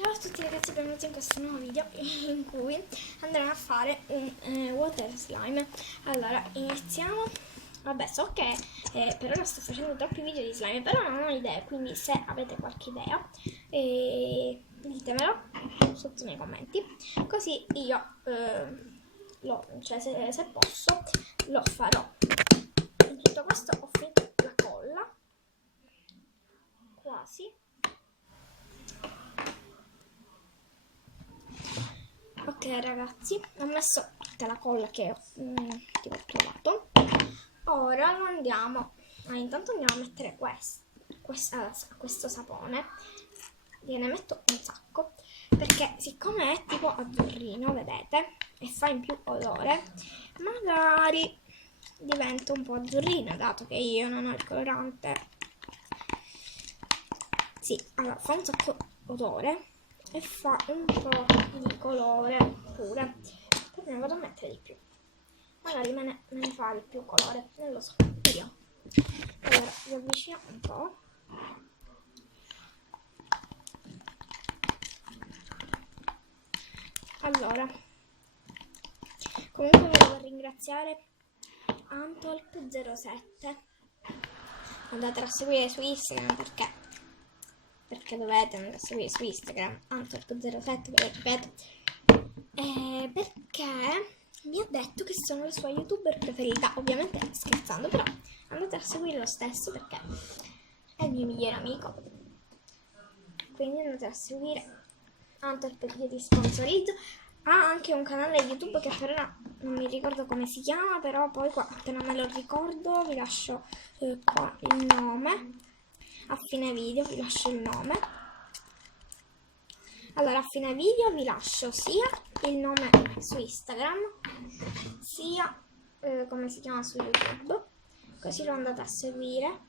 Ciao a tutti ragazzi, benvenuti in questo nuovo video in cui andremo a fare un water slime. Allora, iniziamo. Vabbè, so che per ora sto facendo troppi video di slime, però non ho idee, quindi se avete qualche idea ditemelo sotto nei commenti, così io se posso lo farò. In tutto questo ho finito la colla, quasi. Ok ragazzi, ho messo tutta la colla che ho trovato. Ora lo andiamo intanto andiamo a mettere questo sapone. Gliene metto un sacco perché siccome è tipo azzurrino, vedete, e fa in più odore, magari diventa un po' azzurrino, dato che io non ho il colorante. Sì, allora fa un sacco odore e fa un po' di colore pure, poi ne vado a mettere di più, magari me ne fa di più colore, non lo so, vediamo. Allora vi avvicino un po'. Allora, comunque volevo ringraziare Antolp07, andate a seguire su Instagram perché dovete andare a seguire su Instagram Antolp07, ve lo ripeto, perché mi ha detto che sono la sua youtuber preferita, ovviamente scherzando, però andate a seguire lo stesso perché è il mio migliore amico, quindi andate a seguire Antolp, io ti sponsorizzo. Ha anche un canale YouTube che per ora non mi ricordo come si chiama, però poi qua appena me lo ricordo vi lascio qua il nome. A fine video vi lascio il nome. Allora, a fine video vi lascio sia il nome su Instagram, sia come si chiama su YouTube, così lo andate a seguire.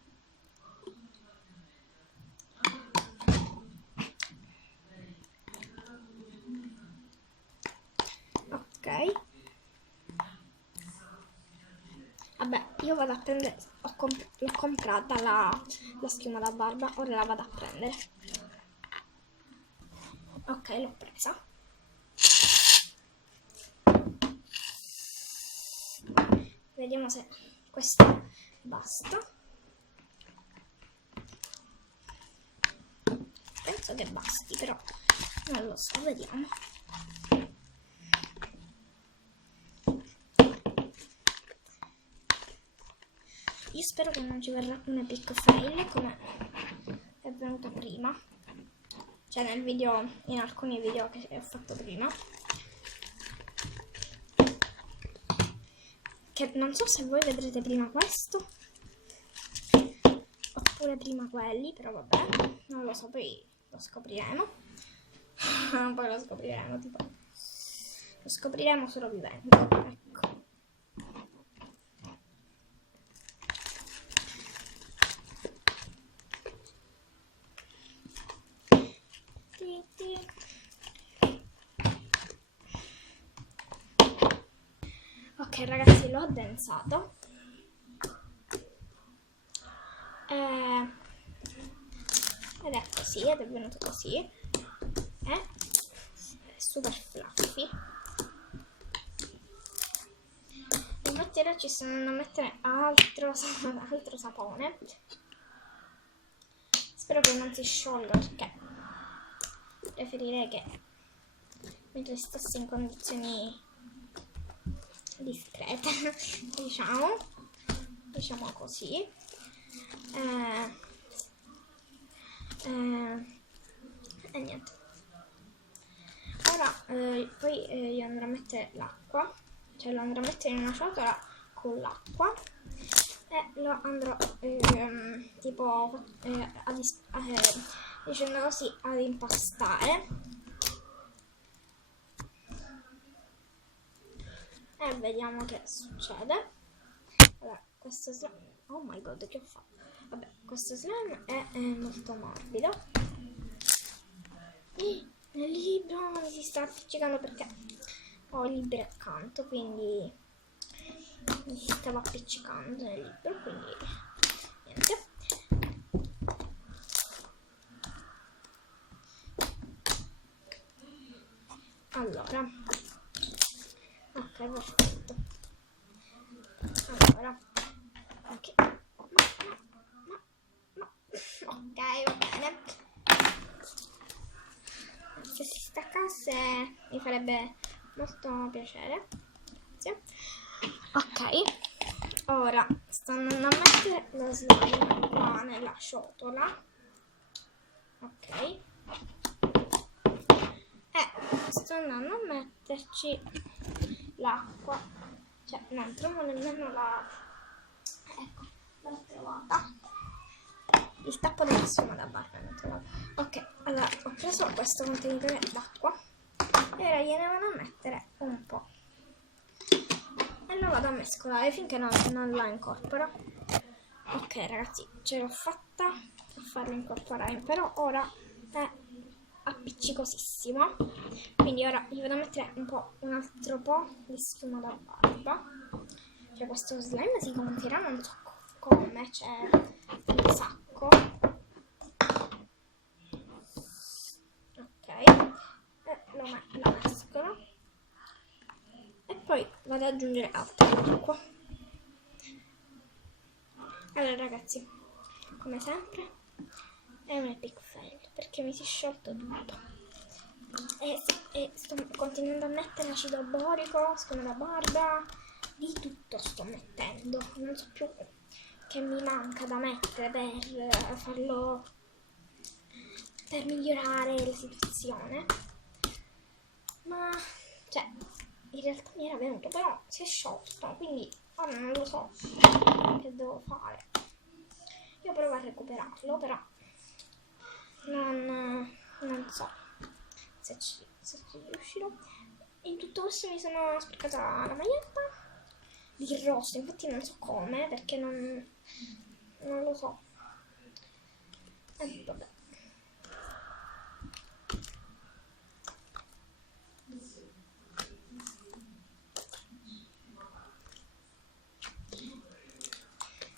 Ok. Vabbè, io vado a prendere, l'ho comprata la schiuma da barba, ora la vado a prendere. Ok, l'ho presa. Vediamo se questa basta. Penso che basti, però non lo so, vediamo. Io spero che non ci verrà un epic fail come è venuto prima, cioè nel video, in alcuni video che ho fatto prima, che non so se voi vedrete prima questo oppure prima quelli, però vabbè, non lo so, poi lo scopriremo. Poi lo scopriremo, tipo lo scopriremo solo vivendo, ecco. Ok ragazzi, l'ho addensato ed è così, ed è venuto così, è super fluffy. Infatti ora ci sto andando a mettere altro sapone, spero che non si sciolga perché preferirei che mi restasse in condizioni discrete, diciamo così. E niente, ora poi io andrò a mettere l'acqua, cioè lo andrò a mettere in una ciotola con l'acqua e lo andrò tipo dicendo così ad impastare. E vediamo che succede. Allora, questo slime, oh my god, che ho fatto? Vabbè, questo slime è molto morbido. Nel libro mi si sta appiccicando perché ho i libri accanto, quindi mi si stava appiccicando nel libro, quindi niente. Allora, ok, perfetto. Allora, ok, ok, va bene. Se si staccasse mi farebbe molto piacere. Grazie. Ok, ora sto andando a mettere lo slime qua nella ciotola. Ok. Sto andando a metterci l'acqua, cioè non trovo nemmeno la, ecco, l'ho trovata, il tappo della schiuma da barba l'ho trovato. Ok, allora ho preso questo contenitore d'acqua e ora gliene vado a mettere un po' e lo vado a mescolare finché non la incorporo. Ok ragazzi, ce l'ho fatta a farlo incorporare, però ora è appiccicosissimo, quindi ora gli vado a mettere un altro po' di schiuma da barba. Cioè questo slime si gonfierà non so come, c'è un sacco. Ok, e lo mescolo e poi vado ad aggiungere altra acqua. Allora ragazzi, come sempre è un epic fail perché mi si è sciolto tutto e sto continuando a mettere acido borico, schiuma da barba, di tutto sto mettendo, non so più che mi manca da mettere per farlo, per migliorare la situazione, ma cioè in realtà mi era venuto, però si è sciolto, quindi ora non lo so che devo fare. Io provo a recuperarlo, però non so se ci riuscirò. In tutto questo mi sono sporcata la maglietta di rosso, infatti non so come, perché non lo so. Vabbè.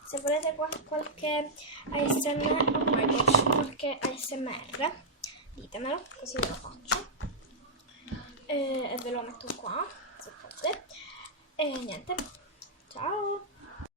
Se volete qualche ASMR, oh my gosh, qualche ASMR, ditemelo, così ve lo faccio. E ve lo metto qua, se fate. E niente, ciao!